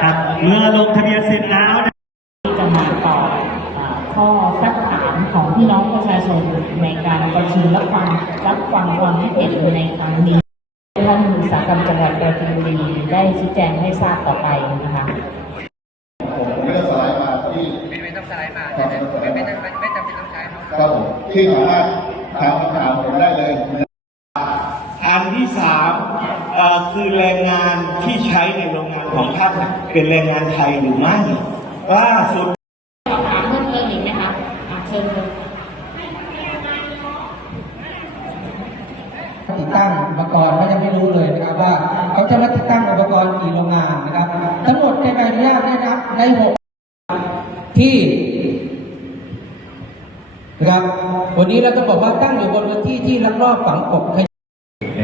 ครับเมื่อลงทะเบียนเสร็จแล้วนะที่จะมาตอบอ่าข้อสักถามของพี่น้องประชาชนในการประชุมรับฟังรับฟังความคิดเห็นในครั้งนี้ท่านอุตสาหกรรมจังหวัดปราจีนบุรีได้ชี้แจงให้ทราบต่อไปนะคะผมไม่ได้สไลด์มาที่ไม่ไม่ต้องสไลด์มาไม่ไม่ไม่ไม่ไม่จำเป็นต้องใช้ครับครับผมที่สามารถถามคำถามผมได้เลยอันที่ สามเอ่อคือแรงงานที่ใช้ในโรงงานของท่านเป็นแรงงานไทยหรือไม่ล่าสุดสอบถามเพิ่มเติมอีกไหมคะอะเชิญเลยติดตั้งอุปกรณ์เขายังไม่รู้เลยนะครับว่าเขาจะมาติดตั้งอุปกรณ์กี่โรงงานนะครับ ทั้งหมดในใบอนุญาตได้รับในหกที่นะครับวันนี้เราต้องบอกว่าตั้งอยู่บนพื้นที่ที่ลักลอบฝังกบขยะใน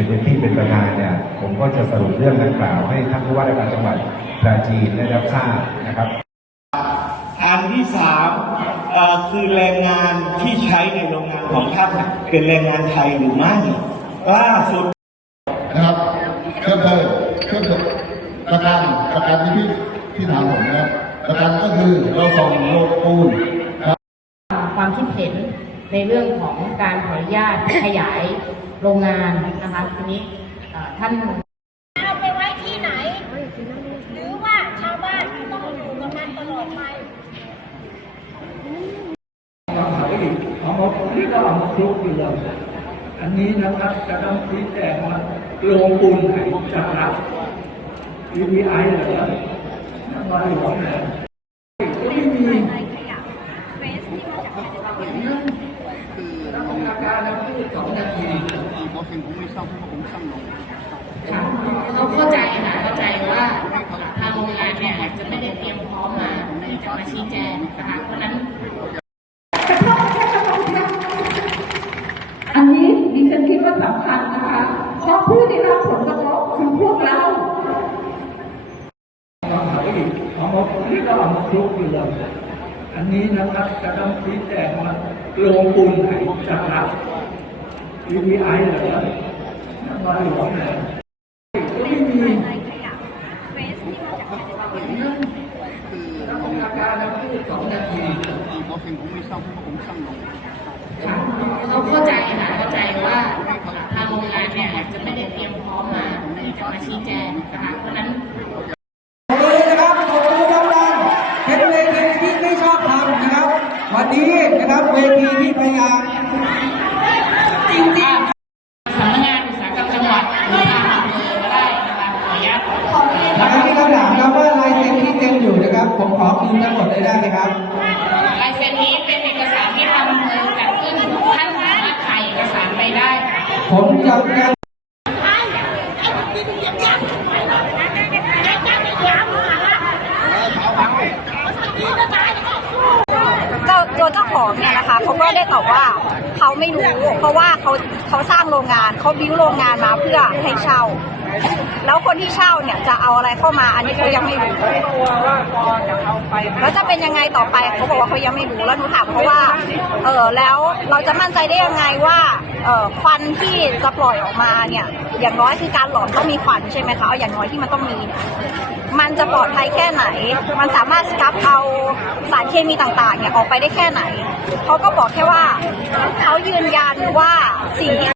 พื้นที่เป็นประธานเนี่ยผมก็จะสรุปเรื่องดังกล่าวให้ท่านผู้ว่าราชการจังหวัดปราจีนได้รับทราบนะครับอันที่สามเอ่อคือแรงงานที่ใช้ในโรงงานของท่านเป็นแรงงานไทยหรือไม่ล่าสุดนะครับเครื่องเพิ่มเครื่องเพิ่มประกันประกันที่พี่พี่ถามผมนะครับประกันก็คือเราส่งโลงปูนความคิดเห็นในเรื่องของการขออนุญาตขยาย โรงงานนะคะทีนี้ท่านเอาไปไว้ที่ไหน หรือว่าชาวบ้านต้องอยู่กับมันตลอดไปของผมที่ก็เอามาคลุกอยู่เลยอันนี้นะครับจะต้องชี้แจงว่าโรงปูนไหนจะรับ UPI เหรอน้ำมันหลวงเหรอไม่มีแล้วของอาการเราพูดสองนาที ค่ะ เขาเข้าใจค่ะเข้าใจว่าทางโรงงานเนี่ยอาจจะไม่ได้เตรียมพร้อมมาที่จะมาชี้แจงนะคะเพราะนั้นอันนี้ดิฉันคิดว่าสำคัญนะคะ เพราะผู้ได้รับผลกระทบคือพวกเราต้อาอีกของผมที่ก็เอามาคลุกอยู่เลยอันนี้นะครับจะต้องชี้แจงว่าโรงปูนไหนจะรับ UPI เหรอน้ำมันหลวง เรอไม่มีแล้วขาเข้าใจค่ะเข้าใจว่าทางโรงงานเนี่ยอาจจะไม่ได้เตรียมพร้อมมาจะมาชี้แจงนะคะเพราะนั้นขอบคุณนะครับขอบคุณดังเป็นเวทีที่ไม่ชอบทำนะครับวันนี้นะครับเวทีที่พยายามจริงๆ ผมขอคืนทั้งหมดเลยได้ไหมครับลายเซ็นนี้เป็นเอกสารที่ทางอำเภอจัดขึ้นท่านสามารถถ่ายเอกสารไปได้ค่ะผมจะการเจ้าตัวเจ้าของเนี่ยนะคะเขาก็ได้ตอบว่าเขาไม่รู้ เพราะว่าเขาเขาสร้างโรงงานเขาบิ้วโรงงานมาเพื่อให้เช่า แล้วคนที่เช่าเนี่ยจะเอาอะไรเข้ามาอันนี้เขายังไม่รู้ แล้วจะเป็นยังไงต่อไปเขาบอกว่าเขายังไม่รู้แล้วหนูถามเขาว่าเออแล้วเราจะมั่นใจได้ยังไงว่าเออควันที่จะปล่อยออกมาเนี่ย อย่างน้อยคือการหลอมต้องมีควันใช่ไหมคะเอาอย่างน้อยที่มันต้องมีมันจะปลอดภัยแค่ไหน มันสามารถสกับเอาสารเคมีต่างๆเนี่ยออกไปได้แค่ไหนเขาก็บอกแค่ว่าเขายืนยันว่าสิ่งที่